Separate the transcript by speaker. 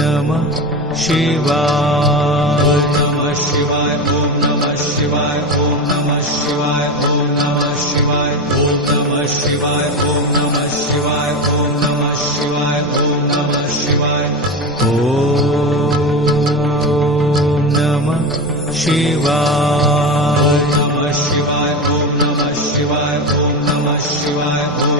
Speaker 1: नम शिवा शिवाय ॐ ॐ ॐ नम शिवाय ॐ ॐ शिवाय ॐ ॐ शिवाय ॐ नमः शिवाय ॐ नमः शिय ॐ नम शिवाय ॐ नम शिवाय ॐ नम शिवा नम शिवाय ॐ ॐ शिवाय ॐ ॐ शिवाय ॐ